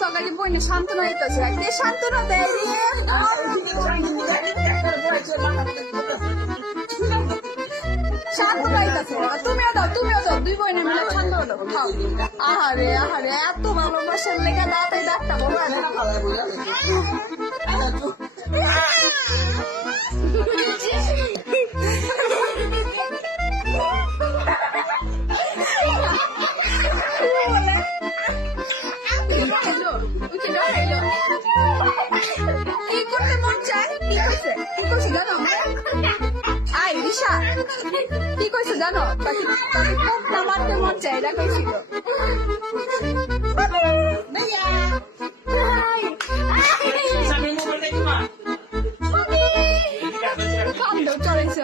সকালে বইনে সান্ত্বনা দিতেছে কে সান্ত্বনা দেয় সান্ত্বনা দিতেছে তুমিও দাও দুই বইনে মিলে সান্ত্বনা দাও খাও আহারে আহারে এত ভালোবাসার লেগে দাঁতাই দাঁতটা বলো কি করতে মন চায় কি কইছে জানো আই রিশা কি কইছে জানো তাকে কোপটা মারতে মন চায় এটা কইছিল কান্দো চলেছে